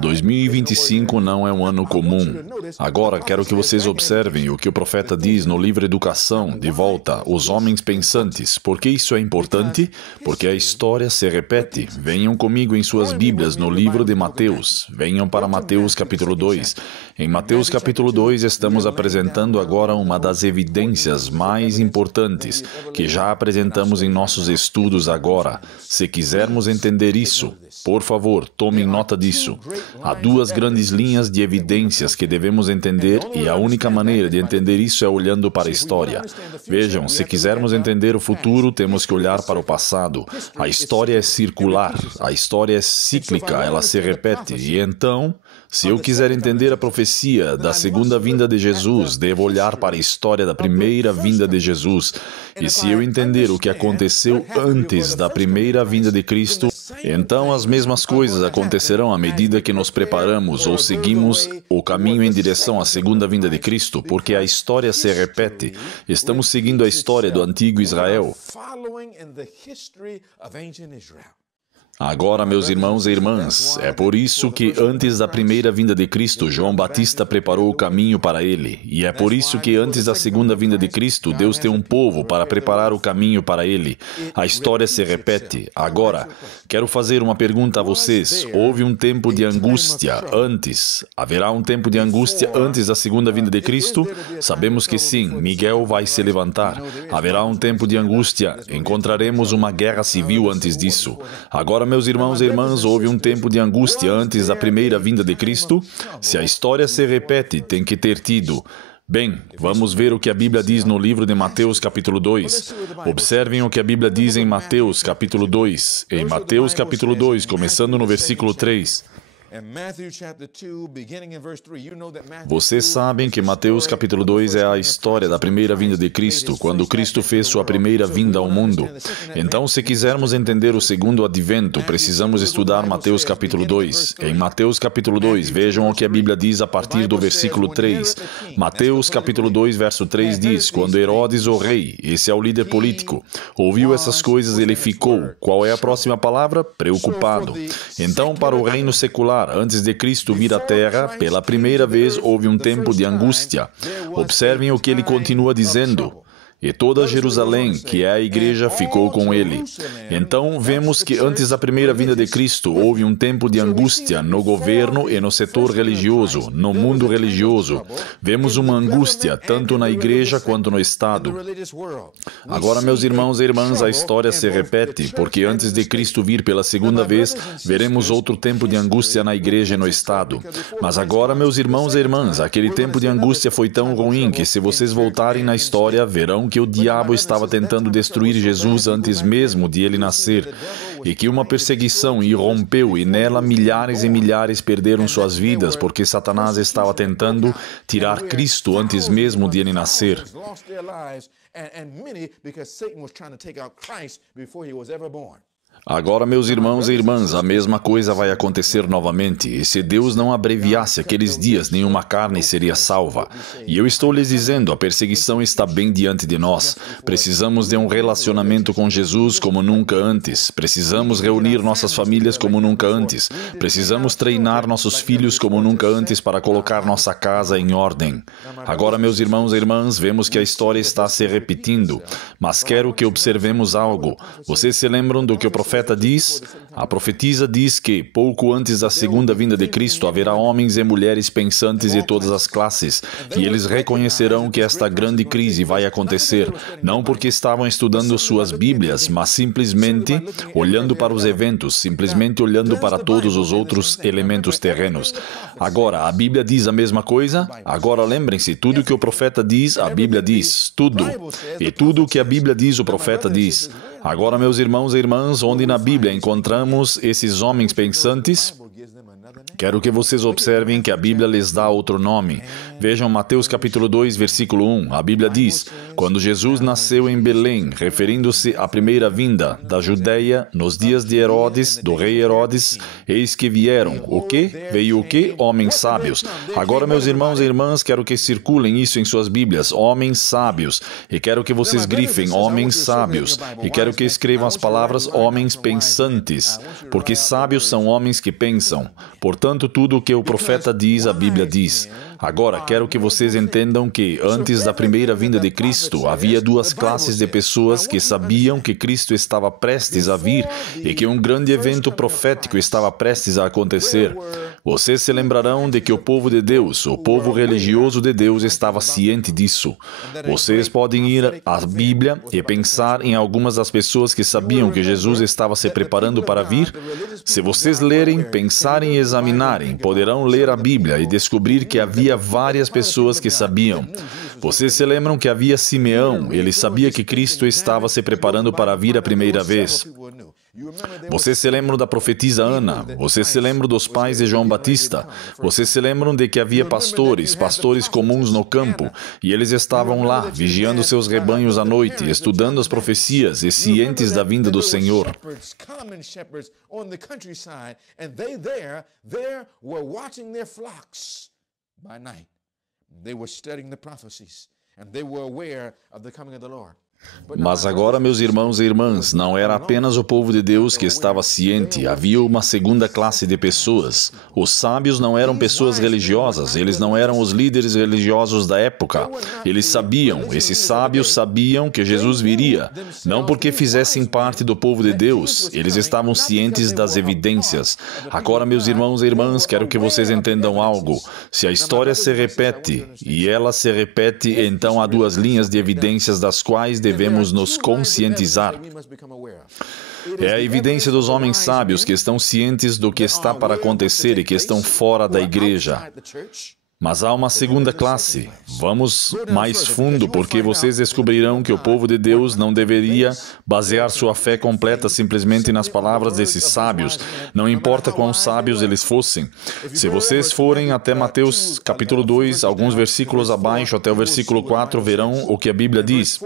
2025 não é um ano comum. Agora, quero que vocês observem o que o profeta diz no livro Educação, de volta, os homens pensantes. Por que isso é importante? Porque a história se repete. Venham comigo em suas Bíblias no livro de Mateus. Venham para Mateus capítulo 2. Em Mateus capítulo 2, estamos apresentando agora uma das evidências mais importantes que já apresentamos em nossos estudos agora. Se quisermos entender isso, por favor, tomem nota disso. Há duas grandes linhas de evidências que devemos entender e a única maneira de entender isso é olhando para a história. Vejam, se quisermos entender o futuro, temos que olhar para o passado. A história é circular, a história é cíclica, ela se repete. E então, se eu quiser entender a profecia da segunda vinda de Jesus, devo olhar para a história da primeira vinda de Jesus. E se eu entender o que aconteceu antes da primeira vinda de Cristo, então as mesmas coisas acontecerão à medida que nos preparamos ou seguimos o caminho em direção à segunda vinda de Cristo, porque a história se repete. Estamos seguindo a história do antigo Israel. Agora, meus irmãos e irmãs, é por isso que antes da primeira vinda de Cristo, João Batista preparou o caminho para ele. E é por isso que antes da segunda vinda de Cristo, Deus tem um povo para preparar o caminho para ele. A história se repete. Agora, quero fazer uma pergunta a vocês. Houve um tempo de angústia antes? Haverá um tempo de angústia antes da segunda vinda de Cristo? Sabemos que sim, Miguel vai se levantar. Haverá um tempo de angústia. Encontraremos uma guerra civil antes disso. Agora, meus irmãos e irmãs, houve um tempo de angústia antes da primeira vinda de Cristo? Se a história se repete, tem que ter tido. Bem, vamos ver o que a Bíblia diz no livro de Mateus capítulo 2. Observem o que a Bíblia diz em Mateus capítulo 2. Em Mateus capítulo 2, começando no versículo 3. Vocês sabem que Mateus capítulo 2 é a história da primeira vinda de Cristo, quando Cristo fez sua primeira vinda ao mundo. Então, se quisermos entender o segundo advento, precisamos estudar Mateus capítulo 2. Em Mateus capítulo 2, vejam o que a Bíblia diz a partir do versículo 3. Mateus capítulo 2, verso 3 diz: quando Herodes, o rei, esse é o líder político, ouviu essas coisas, ele ficou. Qual é a próxima palavra? Preocupado. Então, para o reino secular, antes de Cristo vir à Terra, pela primeira vez houve um tempo de angústia. Observem o que ele continua dizendo. E toda Jerusalém, que é a igreja, ficou com ele. Então, vemos que antes da primeira vinda de Cristo, houve um tempo de angústia no governo e no setor religioso, no mundo religioso. Vemos uma angústia, tanto na igreja quanto no Estado. Agora, meus irmãos e irmãs, a história se repete, porque antes de Cristo vir pela segunda vez, veremos outro tempo de angústia na igreja e no Estado. Mas agora, meus irmãos e irmãs, aquele tempo de angústia foi tão ruim que, se vocês voltarem na história, verão que o diabo estava tentando destruir Jesus antes mesmo de ele nascer, e que uma perseguição irrompeu e nela milhares e milhares perderam suas vidas porque Satanás estava tentando tirar Cristo antes mesmo de ele nascer. Agora, meus irmãos e irmãs, a mesma coisa vai acontecer novamente. E se Deus não abreviasse aqueles dias, nenhuma carne seria salva. E eu estou lhes dizendo, a perseguição está bem diante de nós. Precisamos de um relacionamento com Jesus como nunca antes. Precisamos reunir nossas famílias como nunca antes. Precisamos treinar nossos filhos como nunca antes para colocar nossa casa em ordem. Agora, meus irmãos e irmãs, vemos que a história está se repetindo. Mas quero que observemos algo. Vocês se lembram do que o profeta diz? A profetisa diz que, pouco antes da segunda vinda de Cristo, haverá homens e mulheres pensantes de todas as classes, e eles reconhecerão que esta grande crise vai acontecer, não porque estavam estudando suas Bíblias, mas simplesmente olhando para os eventos, simplesmente olhando para todos os outros elementos terrenos. Agora, a Bíblia diz a mesma coisa? Agora, lembrem-se, tudo o que o profeta diz, a Bíblia diz. Tudo. E tudo o que a Bíblia diz, o profeta diz. Agora, meus irmãos e irmãs, onde na Bíblia encontramos esses homens pensantes? Quero que vocês observem que a Bíblia lhes dá outro nome. Vejam Mateus capítulo 2, versículo 1. A Bíblia diz: quando Jesus nasceu em Belém, referindo-se à primeira vinda da Judeia, nos dias de Herodes, do rei Herodes, eis que vieram. O quê? Veio o quê? Homens sábios. Agora, meus irmãos e irmãs, quero que circulem isso em suas Bíblias. Homens sábios. E quero que vocês grifem homens sábios. E quero que escrevam as palavras homens pensantes. Porque sábios são homens que pensam. Portanto, tudo o que o profeta diz, a Bíblia diz. Agora, quero que vocês entendam que, antes da primeira vinda de Cristo, havia duas classes de pessoas que sabiam que Cristo estava prestes a vir e que um grande evento profético estava prestes a acontecer. Vocês se lembrarão de que o povo de Deus, o povo religioso de Deus, estava ciente disso. Vocês podem ir à Bíblia e pensar em algumas das pessoas que sabiam que Jesus estava se preparando para vir. Se vocês lerem, pensarem e examinarem, poderão ler a Bíblia e descobrir que havia várias pessoas que sabiam. Vocês se lembram que havia Simeão, ele sabia que Cristo estava se preparando para vir a primeira vez. Vocês se lembram da profetisa Ana? Vocês se lembram dos pais de João Batista? Vocês se lembram de que havia pastores comuns no campo, e eles estavam lá, vigiando seus rebanhos à noite, estudando as profecias e cientes da vinda do Senhor. By night, they were studying the prophecies, and they were aware of the coming of the Lord. Mas agora, meus irmãos e irmãs, não era apenas o povo de Deus que estava ciente, havia uma segunda classe de pessoas. Os sábios não eram pessoas religiosas, eles não eram os líderes religiosos da época. Eles sabiam, esses sábios sabiam que Jesus viria, não porque fizessem parte do povo de Deus, eles estavam cientes das evidências. Agora, meus irmãos e irmãs, quero que vocês entendam algo. Se a história se repete, e ela se repete, então há duas linhas de evidências das quais devemos nos conscientizar. É a evidência dos homens sábios que estão cientes do que está para acontecer e que estão fora da igreja. Mas há uma segunda classe. Vamos mais fundo, porque vocês descobrirão que o povo de Deus não deveria basear sua fé completa simplesmente nas palavras desses sábios, não importa quão sábios eles fossem. Se vocês forem até Mateus capítulo 2, alguns versículos abaixo, até o versículo 4, verão o que a Bíblia diz.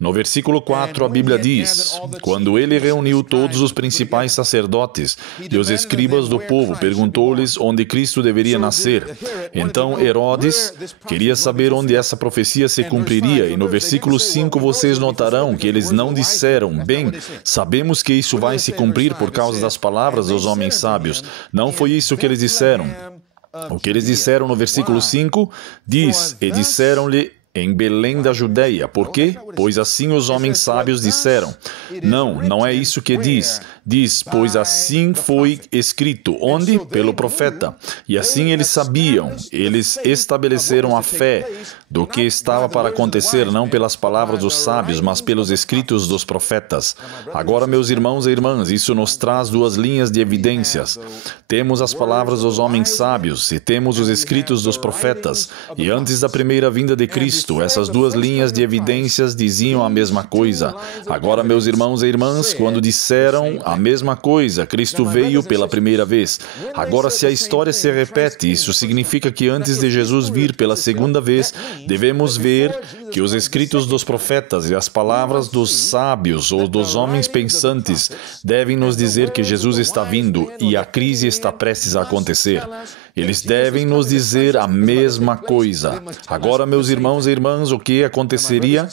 No versículo 4, a Bíblia diz: quando ele reuniu todos os principais sacerdotes e os escribas do povo, perguntou-lhes onde Cristo deveria nascer. Então Herodes queria saber onde essa profecia se cumpriria, e no versículo 5 vocês notarão que eles não disseram: bem, sabemos que isso vai se cumprir por causa das palavras dos homens sábios. Não foi isso que eles disseram. O que eles disseram no versículo 5 diz: e disseram-lhe em Belém da Judeia. Por quê? Pois assim os homens sábios disseram. Não é isso que diz. Diz, pois assim foi escrito. Onde? Pelo profeta. E assim eles sabiam. Eles estabeleceram a fé do que estava para acontecer, não pelas palavras dos sábios, mas pelos escritos dos profetas. Agora, meus irmãos e irmãs, isso nos traz duas linhas de evidências. Temos as palavras dos homens sábios e temos os escritos dos profetas. E antes da primeira vinda de Cristo, essas duas linhas de evidências diziam a mesma coisa. Agora, meus irmãos e irmãs, quando disseram a mesma coisa, Cristo veio pela primeira vez. Agora, se a história se repete, isso significa que antes de Jesus vir pela segunda vez, devemos ver que os escritos dos profetas e as palavras dos sábios ou dos homens pensantes devem nos dizer que Jesus está vindo e a crise está prestes a acontecer. Eles devem nos dizer a mesma coisa. Agora, meus irmãos e irmãs, o que aconteceria?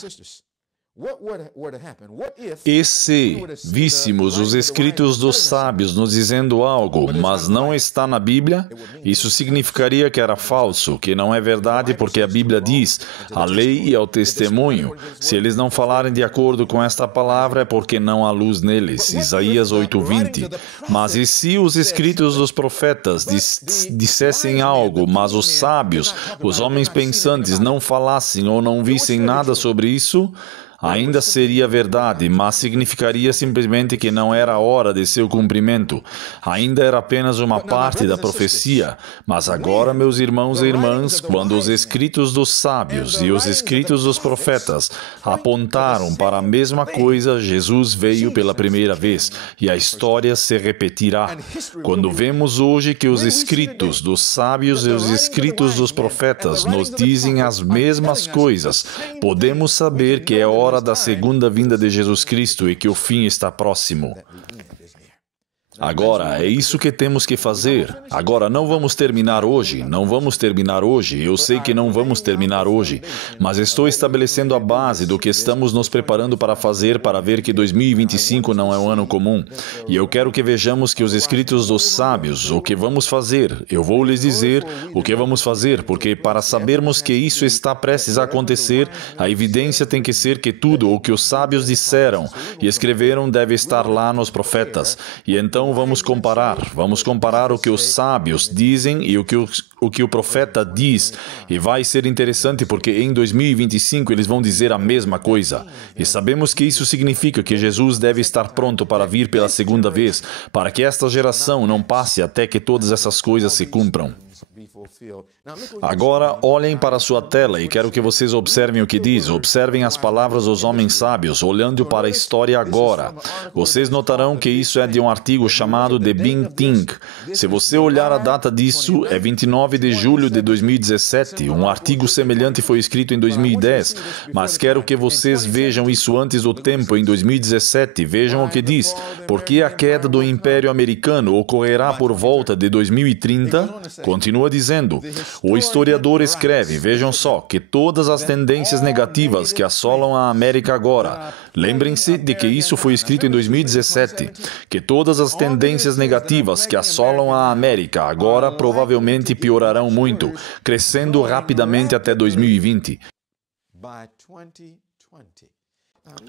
E se víssemos os escritos dos sábios nos dizendo algo, mas não está na Bíblia, isso significaria que era falso, que não é verdade, porque a Bíblia diz, a lei e ao testemunho. Se eles não falarem de acordo com esta palavra, é porque não há luz neles. Isaías 8:20. Mas e se os escritos dos profetas dissessem algo, mas os sábios, os homens pensantes, não falassem ou não vissem nada sobre isso? ainda seria verdade, mas significaria simplesmente que não era a hora de seu cumprimento. Ainda era apenas uma parte da profecia. Mas agora, meus irmãos e irmãs, quando os escritos dos sábios e os escritos dos profetas apontaram para a mesma coisa, Jesus veio pela primeira vez e a história se repetirá. Quando vemos hoje que os escritos dos sábios e os escritos dos profetas nos dizem as mesmas coisas, podemos saber que é hora da segunda vinda de Jesus Cristo e que o fim está próximo. Agora, é isso que temos que fazer. Agora, não vamos terminar hoje. Eu sei que não vamos terminar hoje, mas estou estabelecendo a base do que estamos nos preparando para fazer para ver que 2025 não é um ano comum. E eu quero que vejamos que os escritos dos sábios, o que vamos fazer. Eu vou lhes dizer o que vamos fazer, porque para sabermos que isso está prestes a acontecer, a evidência tem que ser que tudo o que os sábios disseram e escreveram deve estar lá nos profetas. E então vamos comparar o que os sábios dizem e o que o profeta diz. E vai ser interessante porque em 2025 eles vão dizer a mesma coisa. E sabemos que isso significa que Jesus deve estar pronto para vir pela segunda vez, para que esta geração não passe até que todas essas coisas se cumpram. Agora, olhem para a sua tela e quero que vocês observem o que diz. Observem as palavras dos homens sábios, olhando para a história agora. Vocês notarão que isso é de um artigo chamado The Big Thing. Se você olhar a data disso, é 29 de julho de 2017. Um artigo semelhante foi escrito em 2010, mas quero que vocês vejam isso antes do tempo, em 2017. Vejam o que diz. Porque a queda do Império Americano ocorrerá por volta de 2030, continua dizendo. O historiador escreve, vejam só, que todas as tendências negativas que assolam a América agora, lembrem-se de que isso foi escrito em 2017, que todas as tendências negativas que assolam a América agora provavelmente piorarão muito, crescendo rapidamente até 2020.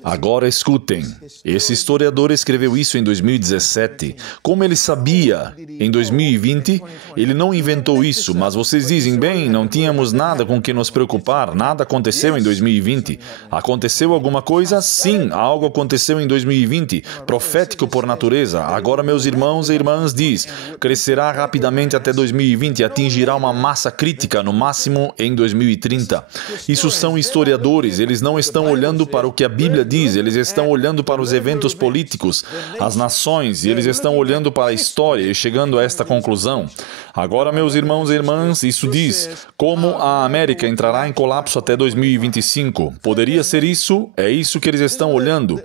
Agora escutem, esse historiador escreveu isso em 2017. Como ele sabia em 2020? Ele não inventou isso, mas vocês dizem, bem, não tínhamos nada com que nos preocupar, nada aconteceu em 2020. Aconteceu alguma coisa? Sim, algo aconteceu em 2020, profético por natureza. Agora, meus irmãos e irmãs, diz, crescerá rapidamente até 2020 e atingirá uma massa crítica, no máximo em 2030. Isso são historiadores, eles não estão olhando para o que a Bíblia diz, eles estão olhando para os eventos políticos, as nações, e eles estão olhando para a história e chegando a esta conclusão. Agora, meus irmãos e irmãs, isso diz, como a América entrará em colapso até 2025. Poderia ser isso? É isso que eles estão olhando.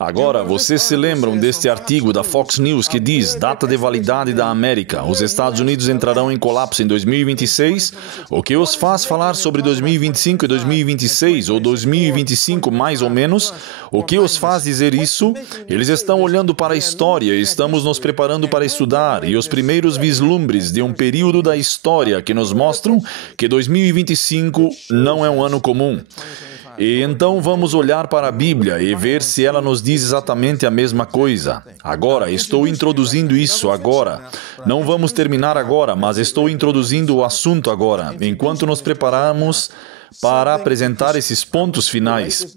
Agora, vocês se lembram deste artigo da Fox News que diz, data de validade da América, os Estados Unidos entrarão em colapso em 2026? O que os faz falar sobre 2025 e 2026, ou 2025 mais ou menos? O que os faz dizer isso? Eles estão olhando para a história e estamos nos preparando para estudar, e os primeiros vislumbres de um período da história que nos mostram que 2025 não é um ano comum. E então vamos olhar para a Bíblia e ver se ela nos diz exatamente a mesma coisa. Agora, estou introduzindo isso agora. Não vamos terminar agora, mas estou introduzindo o assunto agora, enquanto nos preparamos para apresentar esses pontos finais.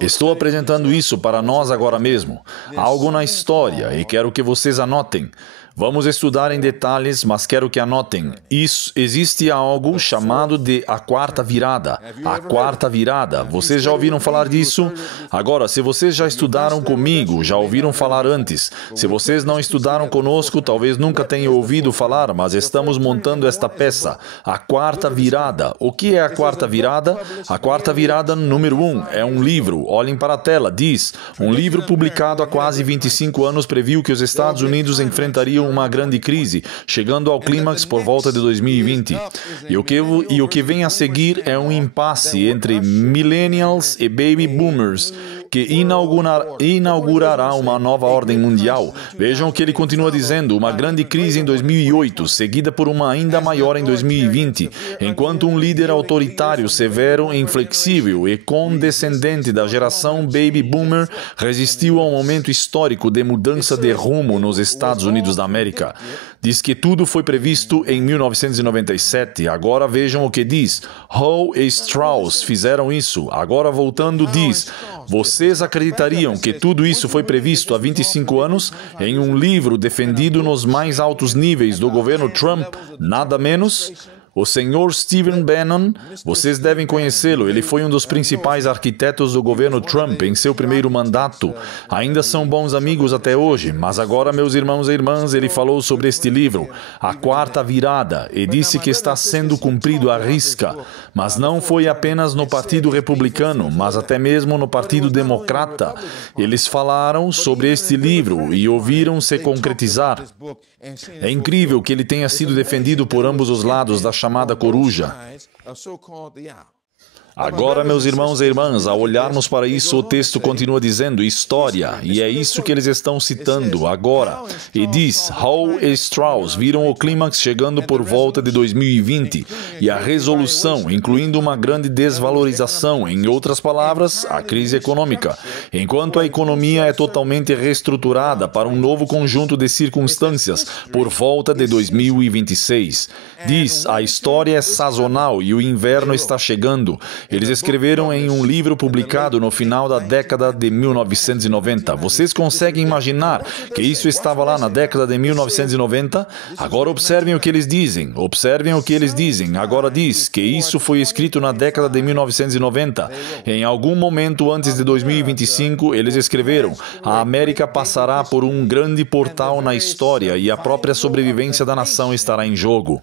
Estou apresentando isso para nós agora mesmo. Algo na história, e quero que vocês anotem. Vamos estudar em detalhes, mas quero que anotem. Existe algo chamado de a quarta virada. A quarta virada. Vocês já ouviram falar disso? Agora, se vocês já estudaram comigo, já ouviram falar antes. Se vocês não estudaram conosco, talvez nunca tenham ouvido falar, mas estamos montando esta peça. A quarta virada. O que é a quarta virada? A quarta virada, número 1, é um livro. Olhem para a tela. Diz, um livro publicado há quase 25 anos previu que os Estados Unidos enfrentariam uma grande crise, chegando ao clímax por volta de 2020. E o que vem a seguir é um impasse entre millennials e baby boomers, que inaugurará uma nova ordem mundial. Vejam o que ele continua dizendo: uma grande crise em 2008, seguida por uma ainda maior em 2020, enquanto um líder autoritário, severo, inflexível e condescendente da geração Baby Boomer resistiu a um momento histórico de mudança de rumo nos Estados Unidos da América. Diz que tudo foi previsto em 1997. Agora vejam o que diz. Howe e Strauss fizeram isso. Agora voltando diz: vocês acreditariam que tudo isso foi previsto há 25 anos em um livro defendido nos mais altos níveis do governo Trump, nada menos? O senhor Stephen Bannon, vocês devem conhecê-lo, ele foi um dos principais arquitetos do governo Trump em seu primeiro mandato. Ainda são bons amigos até hoje, mas agora, meus irmãos e irmãs, ele falou sobre este livro, A Quarta Virada, e disse que está sendo cumprido à risca. Mas não foi apenas no Partido Republicano, mas até mesmo no Partido Democrata. Eles falaram sobre este livro e ouviram se concretizar. É incrível que ele tenha sido defendido por ambos os lados da chamada coruja. Agora, meus irmãos e irmãs, ao olharmos para isso, o texto continua dizendo história, e é isso que eles estão citando agora. E diz, Howe e Strauss viram o clímax chegando por volta de 2020, e a resolução, incluindo uma grande desvalorização, em outras palavras, a crise econômica, enquanto a economia é totalmente reestruturada para um novo conjunto de circunstâncias por volta de 2026. Diz, a história é sazonal e o inverno está chegando. Eles escreveram em um livro publicado no final da década de 1990. Vocês conseguem imaginar que isso estava lá na década de 1990? Agora observem o que eles dizem. Observem o que eles dizem. Agora diz que isso foi escrito na década de 1990. Em algum momento antes de 2025, eles escreveram: a América passará por um grande portal na história e a própria sobrevivência da nação estará em jogo.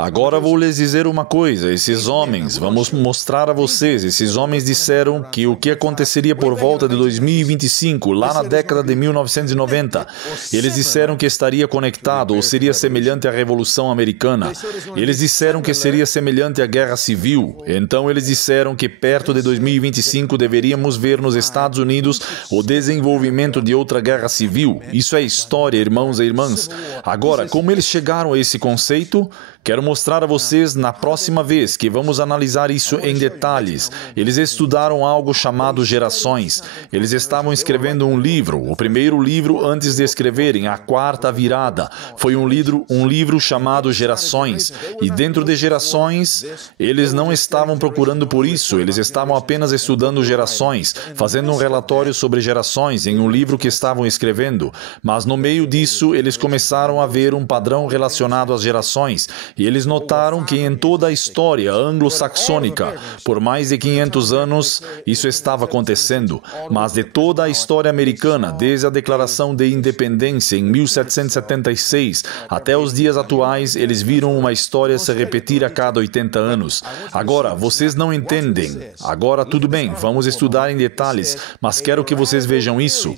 Agora vou lhes dizer uma coisa, esses homens, vamos mostrar a vocês, esses homens disseram que o que aconteceria por volta de 2025, lá na década de 1990, eles disseram que estaria conectado ou seria semelhante à Revolução Americana. Eles disseram que seria semelhante à Guerra Civil. Então eles disseram que perto de 2025 deveríamos ver nos Estados Unidos o desenvolvimento de outra guerra civil. Isso é história, irmãos e irmãs. Agora, como eles chegaram a esse conceito? Quero mostrar a vocês na próxima vez que vamos analisar isso em detalhes. Eles estudaram algo chamado Gerações. Eles estavam escrevendo um livro, o primeiro livro antes de escreverem A Quarta Virada. Foi um livro chamado Gerações. E dentro de Gerações, eles não estavam procurando por isso, eles estavam apenas estudando gerações, fazendo um relatório sobre gerações em um livro que estavam escrevendo. Mas no meio disso, eles começaram a ver um padrão relacionado às gerações. E eles notaram que em toda a história anglo-saxônica, por mais de 500 anos, isso estava acontecendo. Mas de toda a história americana, desde a Declaração de Independência em 1776 até os dias atuais, eles viram uma história se repetir a cada 80 anos. Agora, vocês não entendem. Agora, tudo bem, vamos estudar em detalhes, mas quero que vocês vejam isso.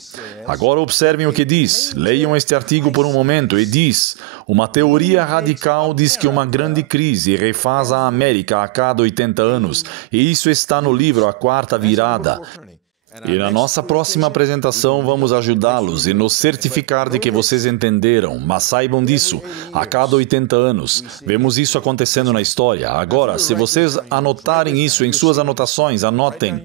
Agora observem o que diz. Leiam este artigo por um momento e diz: uma teoria radical diz que uma grande crise refaz a América a cada 80 anos, e isso está no livro A Quarta Virada. E na nossa próxima apresentação vamos ajudá-los e nos certificar de que vocês entenderam, mas saibam disso, a cada 80 anos. Vemos isso acontecendo na história. Agora, se vocês anotarem isso em suas anotações, anotem.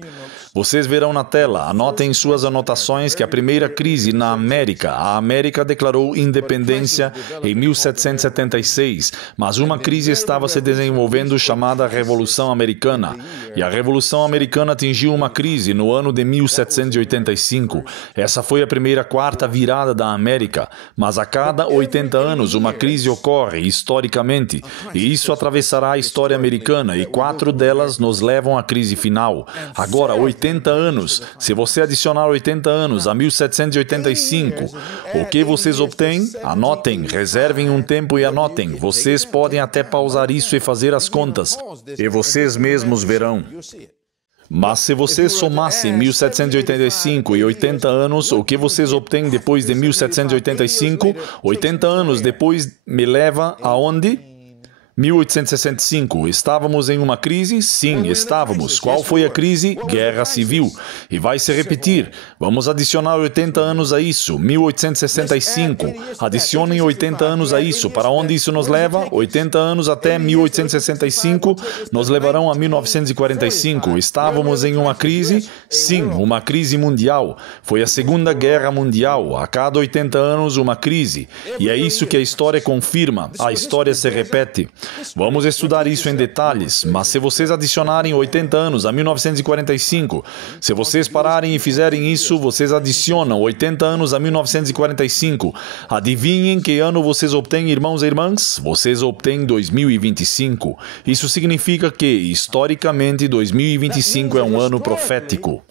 Vocês verão na tela, anotem em suas anotações que a primeira crise na América, a América declarou independência em 1776, mas uma crise estava se desenvolvendo chamada Revolução Americana. E a Revolução Americana atingiu uma crise no ano de 1785. Essa foi a primeira quarta virada da América, mas a cada 80 anos uma crise ocorre, historicamente, e isso atravessará a história americana, e 4 delas nos levam à crise final. Agora, 80 anos. Se você adicionar 80 anos a 1785, o que vocês obtêm? Anotem, reservem um tempo e anotem. Vocês podem até pausar isso e fazer as contas, e vocês mesmos verão. Mas se vocês somassem 1785 e 80 anos, o que vocês obtêm depois de 1785? 80 anos depois me leva aonde? 1865. Estávamos em uma crise? Sim, estávamos. Qual foi a crise? Guerra Civil. E vai se repetir. Vamos adicionar 80 anos a isso. 1865. Adicionem 80 anos a isso. Para onde isso nos leva? 80 anos até 1865 nos levarão a 1945. Estávamos em uma crise? Sim, uma crise mundial. Foi a Segunda Guerra Mundial. A cada 80 anos, uma crise. E é isso que a história confirma. A história se repete. Vamos estudar isso em detalhes, mas se vocês adicionarem 80 anos a 1945, se vocês pararem e fizerem isso, vocês adicionam 80 anos a 1945. Adivinhem que ano vocês obtêm, irmãos e irmãs? Vocês obtêm 2025. Isso significa que, historicamente, 2025 é um ano profético.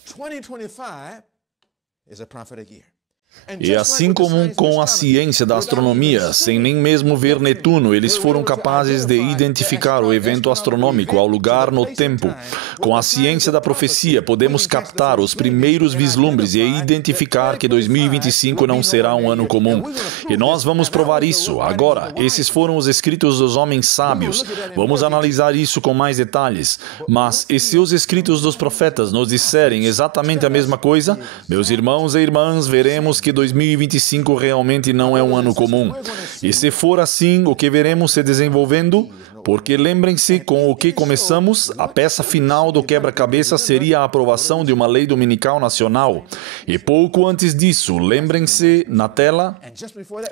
E assim como com a ciência da astronomia, sem nem mesmo ver Netuno, eles foram capazes de identificar o evento astronômico ao lugar no tempo. Com a ciência da profecia, podemos captar os primeiros vislumbres e identificar que 2025 não será um ano comum. E nós vamos provar isso. Agora, esses foram os escritos dos homens sábios. Vamos analisar isso com mais detalhes. Mas, e se os escritos dos profetas nos disserem exatamente a mesma coisa? Meus irmãos e irmãs, veremos que 2025 realmente não é um ano comum. E se for assim, o que veremos se desenvolvendo? Porque lembrem-se, com o que começamos, a peça final do quebra-cabeça seria a aprovação de uma lei dominical nacional. E pouco antes disso, lembrem-se, na tela,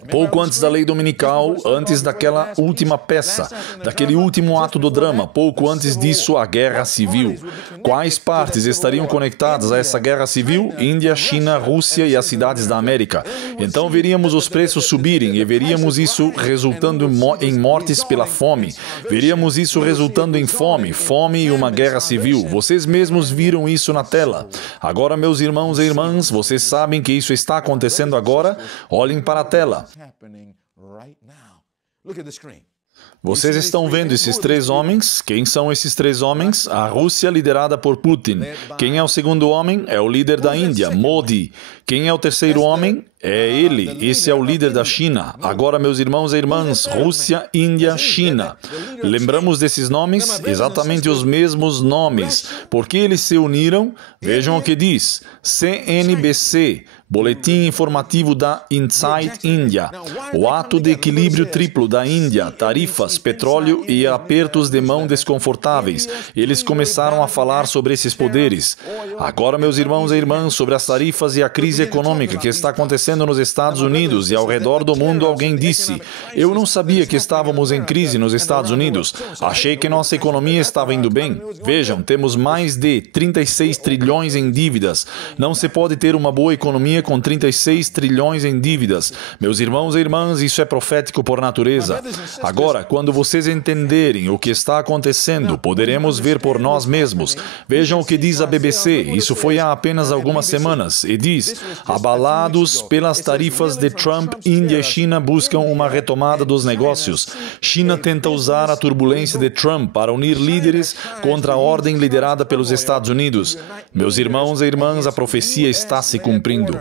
pouco antes da lei dominical, antes daquela última peça, daquele último ato do drama, pouco antes disso, a guerra civil. Quais partes estariam conectadas a essa guerra civil? Índia, China, Rússia e as cidades da América. Então veríamos os preços subirem e veríamos isso resultando em mortes pela fome. Veríamos isso resultando em fome e uma guerra civil. Vocês mesmos viram isso na tela. Agora, meus irmãos e irmãs, vocês sabem que isso está acontecendo agora? Olhem para a tela. Vocês estão vendo esses três homens? Quem são esses três homens? A Rússia liderada por Putin. Quem é o segundo homem? É o líder da Índia, Modi. Quem é o terceiro homem? É ele. Esse é o líder da China. Agora, meus irmãos e irmãs, Rússia, Índia, China. Lembramos desses nomes? Exatamente os mesmos nomes. Por que eles se uniram? Vejam o que diz. CNBC. Boletim informativo da Insight India. O ato de equilíbrio triplo da Índia, tarifas, petróleo e apertos de mão desconfortáveis. Eles começaram a falar sobre esses poderes. Agora, meus irmãos e irmãs, sobre as tarifas e a crise econômica que está acontecendo nos Estados Unidos e ao redor do mundo, alguém disse: eu não sabia que estávamos em crise nos Estados Unidos. Achei que nossa economia estava indo bem. Vejam, temos mais de 36 trilhões em dívidas. Não se pode ter uma boa economia com 36 trilhões em dívidas. Meus irmãos e irmãs, isso é profético por natureza. Agora, quando vocês entenderem o que está acontecendo, poderemos ver por nós mesmos. Vejam o que diz a BBC. Isso foi há apenas algumas semanas. E diz: abalados pelas tarifas de Trump, Índia e China buscam uma retomada dos negócios. China tenta usar a turbulência de Trump para unir líderes contra a ordem liderada pelos Estados Unidos. Meus irmãos e irmãs, a profecia está se cumprindo.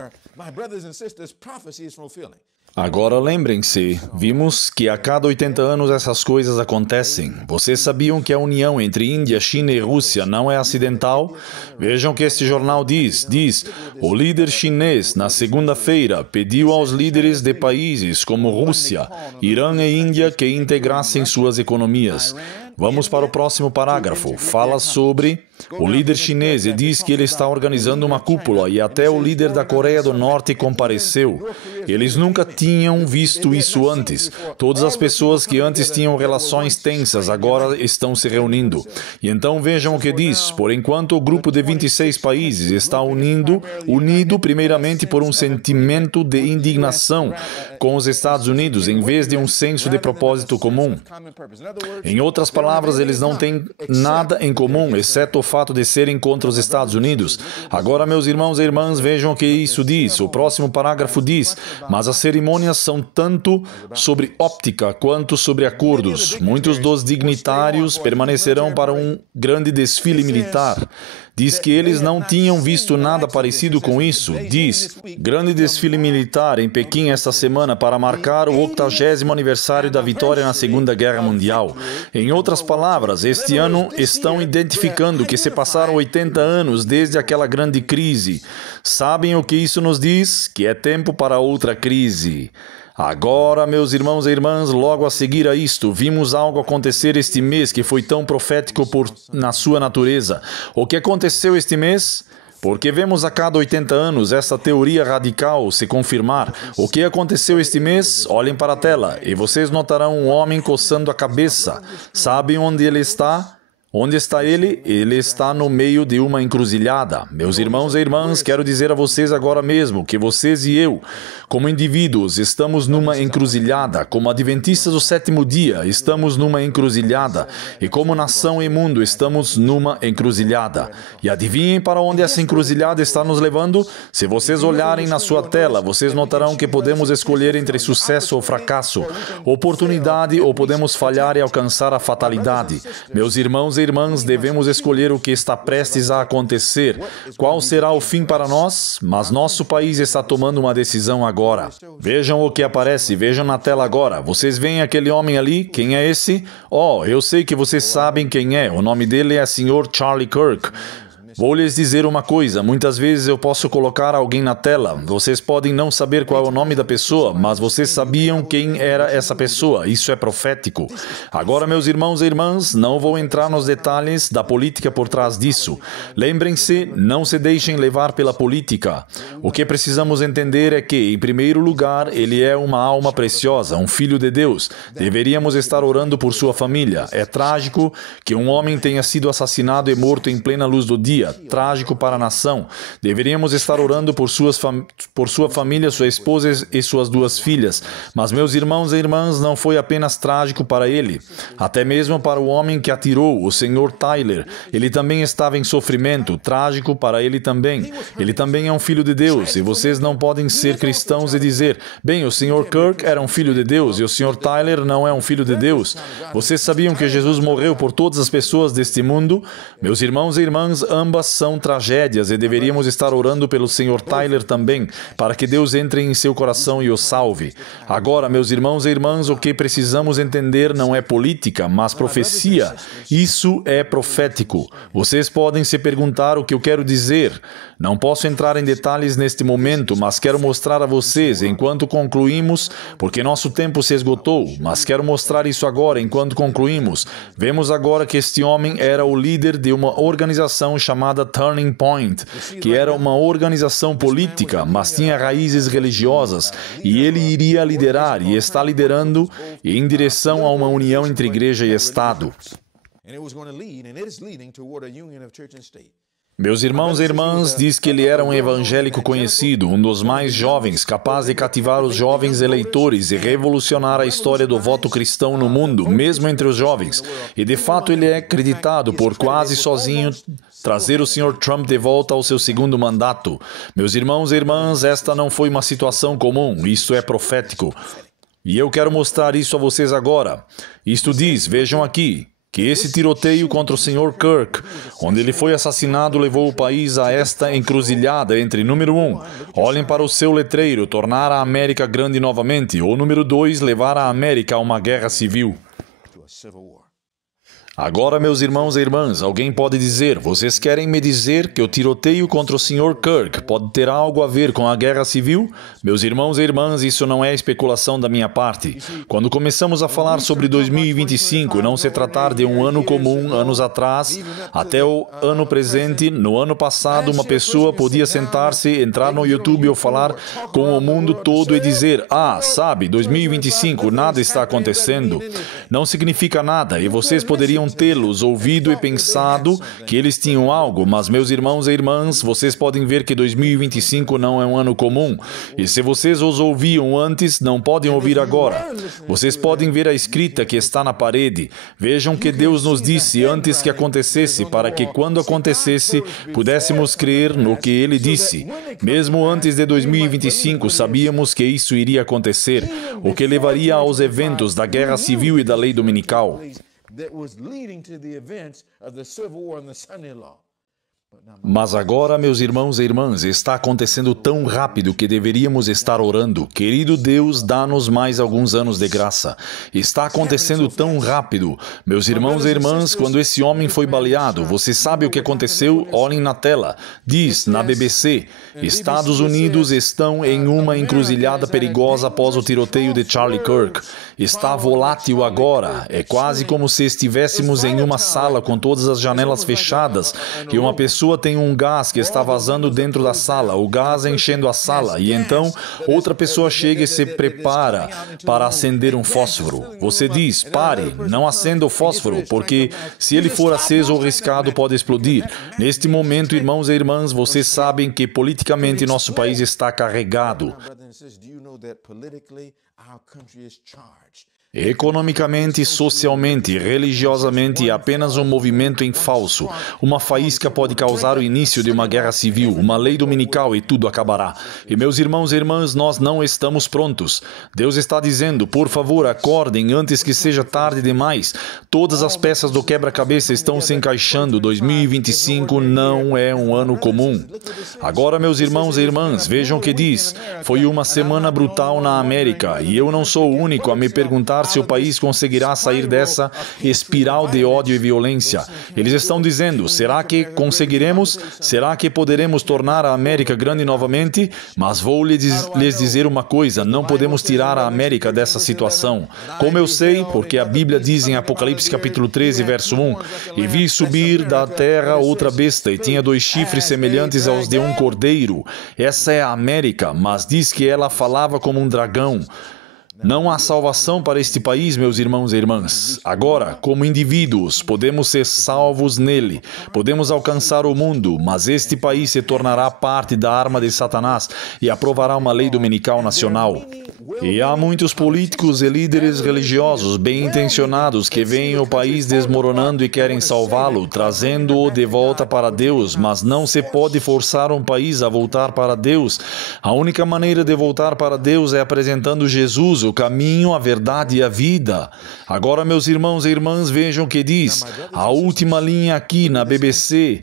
Agora lembrem-se, vimos que a cada 80 anos essas coisas acontecem. Vocês sabiam que a união entre Índia, China e Rússia não é acidental? Vejam o que este jornal diz. O líder chinês, na segunda-feira, pediu aos líderes de países como Rússia, Irã e Índia que integrassem suas economias. Vamos para o próximo parágrafo. Fala sobre o líder chinês e diz que ele está organizando uma cúpula e até o líder da Coreia do Norte compareceu. Eles nunca tinham visto isso antes. Todas as pessoas que antes tinham relações tensas agora estão se reunindo. E então vejam o que diz. Por enquanto, o grupo de 26 países está unido primeiramente por um sentimento de indignação com os Estados Unidos, em vez de um senso de propósito comum. Em outras palavras, eles não têm nada em comum, exceto o fato de serem contra os Estados Unidos. Agora, meus irmãos e irmãs, vejam o que isso diz. O próximo parágrafo diz: mas as cerimônias são tanto sobre óptica quanto sobre acordos. Muitos dos dignitários permanecerão para um grande desfile militar. Diz que eles não tinham visto nada parecido com isso. Diz: grande desfile militar em Pequim esta semana americana para marcar o 80º aniversário da vitória na Segunda Guerra Mundial. Em outras palavras, este ano estão identificando que se passaram 80 anos desde aquela grande crise. Sabem o que isso nos diz? Que é tempo para outra crise. Agora, meus irmãos e irmãs, logo a seguir a isto, vimos algo acontecer este mês que foi tão profético na sua natureza. O que aconteceu este mês? Porque vemos a cada 80 anos essa teoria radical se confirmar. O que aconteceu este mês? Olhem para a tela e vocês notarão um homem coçando a cabeça. Sabem onde ele está? Onde está ele? Ele está no meio de uma encruzilhada. Meus irmãos e irmãs, quero dizer a vocês agora mesmo que vocês e eu, como indivíduos, estamos numa encruzilhada. Como adventistas do sétimo dia, estamos numa encruzilhada. E como nação e mundo, estamos numa encruzilhada. E adivinhem para onde essa encruzilhada está nos levando? Se vocês olharem na sua tela, vocês notarão que podemos escolher entre sucesso ou fracasso, oportunidade ou podemos falhar e alcançar a fatalidade. Meus irmãos e irmãs, devemos escolher o que está prestes a acontecer. Qual será o fim para nós? Mas nosso país está tomando uma decisão agora. Vejam o que aparece, vejam na tela agora. Vocês veem aquele homem ali? Quem é esse? Oh, eu sei que vocês sabem quem é. O nome dele é Sr. Charlie Kirk. Vou lhes dizer uma coisa, muitas vezes eu posso colocar alguém na tela. Vocês podem não saber qual é o nome da pessoa, mas vocês sabiam quem era essa pessoa. Isso é profético. Agora, meus irmãos e irmãs, não vou entrar nos detalhes da política por trás disso. Lembrem-se, não se deixem levar pela política. O que precisamos entender é que, em primeiro lugar, ele é uma alma preciosa, um filho de Deus. Deveríamos estar orando por sua família. É trágico que um homem tenha sido assassinado e morto em plena luz do dia. Trágico para a nação. Deveríamos estar orando por sua família, sua esposa e suas 2 filhas. Mas, meus irmãos e irmãs, não foi apenas trágico para ele. Até mesmo para o homem que atirou, o Sr. Tyler. Ele também estava em sofrimento. Trágico para ele também. Ele também é um filho de Deus. E vocês não podem ser cristãos e dizer, bem, o Sr. Kirk era um filho de Deus e o Sr. Tyler não é um filho de Deus. Vocês sabiam que Jesus morreu por todas as pessoas deste mundo? Meus irmãos e irmãs, ambas são tragédias e deveríamos estar orando pelo Sr. Tyler também, para que Deus entre em seu coração e o salve. Agora, meus irmãos e irmãs, o que precisamos entender não é política, mas profecia. Isso é profético. Vocês podem se perguntar o que eu quero dizer. Não posso entrar em detalhes neste momento, mas quero mostrar a vocês enquanto concluímos, porque nosso tempo se esgotou, mas quero mostrar isso agora enquanto concluímos. Vemos agora que este homem era o líder de uma organização chamada Turning Point, que era uma organização política, mas tinha raízes religiosas, e ele iria liderar e está liderando em direção a uma união entre igreja e Estado. Meus irmãos e irmãs, diz que ele era um evangélico conhecido, um dos mais jovens, capaz de cativar os jovens eleitores e revolucionar a história do voto cristão no mundo, mesmo entre os jovens. E de fato ele é acreditado por quase sozinho trazer o Sr. Trump de volta ao seu segundo mandato. Meus irmãos e irmãs, esta não foi uma situação comum, isso é profético. E eu quero mostrar isso a vocês agora. Isto diz, vejam aqui, que esse tiroteio contra o Sr. Kirk, onde ele foi assassinado, levou o país a esta encruzilhada entre, número 1, olhem para o seu letreiro, tornar a América grande novamente, ou número 2, levar a América a uma guerra civil. Agora, meus irmãos e irmãs, alguém pode dizer, vocês querem me dizer que o tiroteio contra o Sr. Kirk pode ter algo a ver com a guerra civil? Meus irmãos e irmãs, isso não é especulação da minha parte. Quando começamos a falar sobre 2025, não se tratar de um ano comum, anos atrás, até o ano presente, no ano passado, uma pessoa podia sentar-se, entrar no YouTube ou falar com o mundo todo e dizer, sabe, 2025, nada está acontecendo. Não significa nada, e vocês poderiam tê-los ouvido e pensado que eles tinham algo, mas meus irmãos e irmãs, vocês podem ver que 2025 não é um ano comum. E se vocês os ouviam antes, não podem ouvir agora. Vocês podem ver a escrita que está na parede. Vejam que Deus nos disse antes que acontecesse, para que quando acontecesse, pudéssemos crer no que Ele disse. Mesmo antes de 2025, sabíamos que isso iria acontecer, o que levaria aos eventos da guerra civil e da lei dominical. That was leading to the events of the Civil War and the Sunday Law. Mas agora, meus irmãos e irmãs, está acontecendo tão rápido que deveríamos estar orando. Querido Deus, dá-nos mais alguns anos de graça. Está acontecendo tão rápido. Meus irmãos e irmãs, quando esse homem foi baleado, você sabe o que aconteceu? Olhem na tela. Diz, na BBC, Estados Unidos estão em uma encruzilhada perigosa após o tiroteio de Charlie Kirk. Está volátil agora. É quase como se estivéssemos em uma sala com todas as janelas fechadas e uma pessoa tem um gás que está vazando dentro da sala, o gás enchendo a sala, e então outra pessoa chega e se prepara para acender um fósforo. Você diz, pare, não acenda o fósforo, porque se ele for aceso ou riscado pode explodir. Neste momento, irmãos e irmãs, vocês sabem que politicamente nosso país está carregado. Economicamente, socialmente, religiosamente, é apenas um movimento em falso. Uma faísca pode causar o início de uma guerra civil, uma lei dominical e tudo acabará. E meus irmãos e irmãs, nós não estamos prontos. Deus está dizendo, por favor, acordem antes que seja tarde demais. Todas as peças do quebra-cabeça estão se encaixando. 2025 não é um ano comum. Agora, meus irmãos e irmãs, vejam o que diz. Foi uma semana brutal na América e eu não sou o único a me perguntar se o país conseguirá sair dessa espiral de ódio e violência. Eles estão dizendo, será que conseguiremos? Será que poderemos tornar a América grande novamente? Mas vou lhes dizer uma coisa, não podemos tirar a América dessa situação. Como eu sei? Porque a Bíblia diz em Apocalipse capítulo 13, verso 1, e vi subir da terra outra besta, e tinha 2 chifres semelhantes aos de um cordeiro. Essa é a América, mas diz que ela falava como um dragão. Não há salvação para este país, meus irmãos e irmãs. Agora, como indivíduos, podemos ser salvos nele. Podemos alcançar o mundo, mas este país se tornará parte da arma de Satanás e aprovará uma lei dominical nacional. E há muitos políticos e líderes religiosos bem-intencionados que veem o país desmoronando e querem salvá-lo, trazendo-o de volta para Deus, mas não se pode forçar um país a voltar para Deus. A única maneira de voltar para Deus é apresentando Jesus, o caminho, a verdade e a vida. Agora, meus irmãos e irmãs, vejam o que diz. A última linha aqui na BBC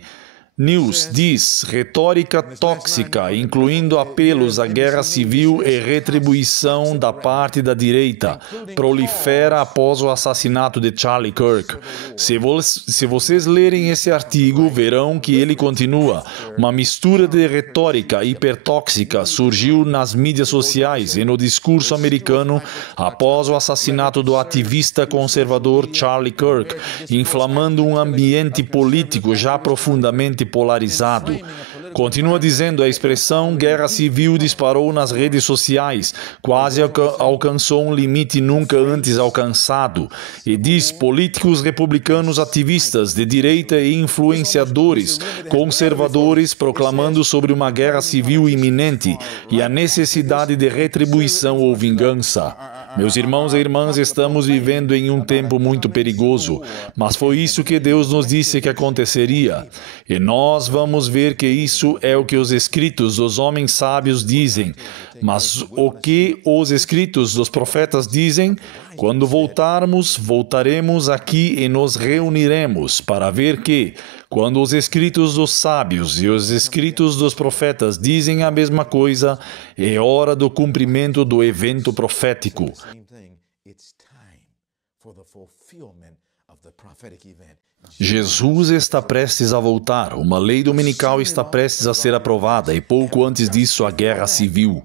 News diz, retórica tóxica, incluindo apelos à guerra civil e retribuição da parte da direita, prolifera após o assassinato de Charlie Kirk. Se vocês lerem esse artigo, verão que ele continua. Uma mistura de retórica hipertóxica surgiu nas mídias sociais e no discurso americano após o assassinato do ativista conservador Charlie Kirk, inflamando um ambiente político já profundamente polarizado. Continua dizendo, a expressão guerra civil disparou nas redes sociais, quase alcançou um limite nunca antes alcançado. E diz, políticos republicanos ativistas de direita e influenciadores conservadores proclamando sobre uma guerra civil iminente e a necessidade de retribuição ou vingança. Meus irmãos e irmãs, estamos vivendo em um tempo muito perigoso, mas foi isso que Deus nos disse que aconteceria. E nós vamos ver que isso é o que os escritos dos homens sábios dizem. Mas o que os escritos dos profetas dizem? Quando voltarmos, voltaremos aqui e nos reuniremos para ver que, quando os escritos dos sábios e os escritos dos profetas dizem a mesma coisa, é hora do cumprimento do evento profético. Jesus está prestes a voltar, uma lei dominical está prestes a ser aprovada e pouco antes disso a guerra civil.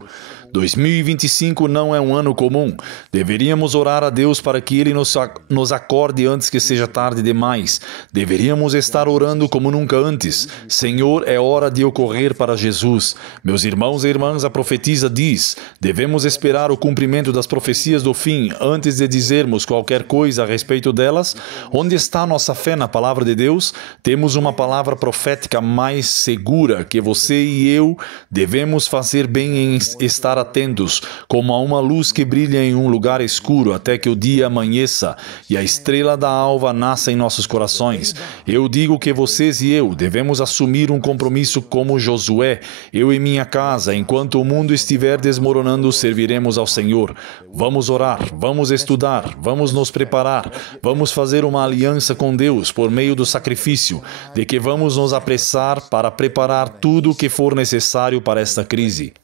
2025 não é um ano comum. Deveríamos orar a Deus para que Ele nos acorde antes que seja tarde demais. Deveríamos estar orando como nunca antes. Senhor, é hora de ocorrer para Jesus. Meus irmãos e irmãs, a profetisa diz, devemos esperar o cumprimento das profecias do fim antes de dizermos qualquer coisa a respeito delas. Onde está nossa fé na palavra de Deus? Temos uma palavra profética mais segura que você e eu devemos fazer bem em estar atentos, como a uma luz que brilha em um lugar escuro até que o dia amanheça e a estrela da alva nasça em nossos corações. Eu digo que vocês e eu devemos assumir um compromisso como Josué. Eu e minha casa, enquanto o mundo estiver desmoronando, serviremos ao Senhor. Vamos orar, vamos estudar, vamos nos preparar, vamos fazer uma aliança com Deus, por meio do sacrifício, de que vamos nos apressar para preparar tudo o que for necessário para esta crise.